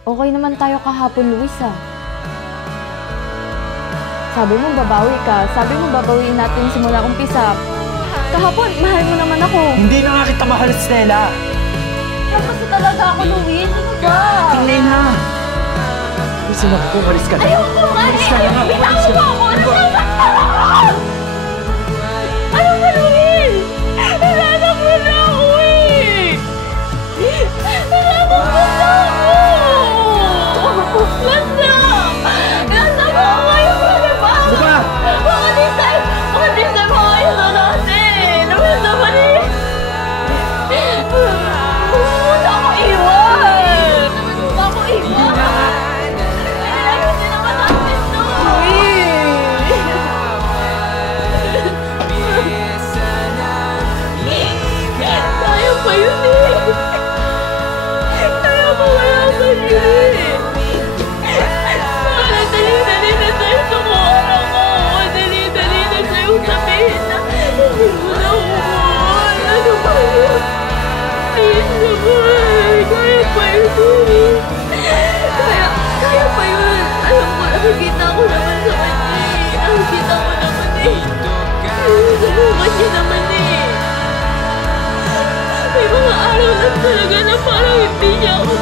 Okay naman tayo kahapon, Luis, ah. Sabi mo babawi ka. Sabi mo babawiin natin simula umpisa. Kahapon, mahal mo naman ako. Hindi na nga kita mahal, Stella. Tapos talaga ako, Luis. Ano ba? Tingnan na. Gusto na ko, umalis ka na. Ayoko nga eh! Bitaw mo ako! Ano ba ba? Ano ba, Luis? Nalanak mo na ako eh! Nalanak mo na ako! Basta! Nasa mo ako ngayon pa, diba? Ano ba? Baka this time makayos na natin! Naman naman eh! Huwag ako iwan! Huwag ako iwan! Kaya pa yun eh! Kaya pa wala ka yun eh! Para dali-dali na sa'yo sumuha ko! Dali-dali na sa'yo sabihin na hindi mo na umuha! Ano ba yun? Please naman! Kaya pa yun eh! Kaya pa yun! Alam ko, nakikita ko naman sa kanya eh! Nakikita ko naman eh! Sa bukas niya naman eh! May mga araw lang talaga na parang hindi niya ako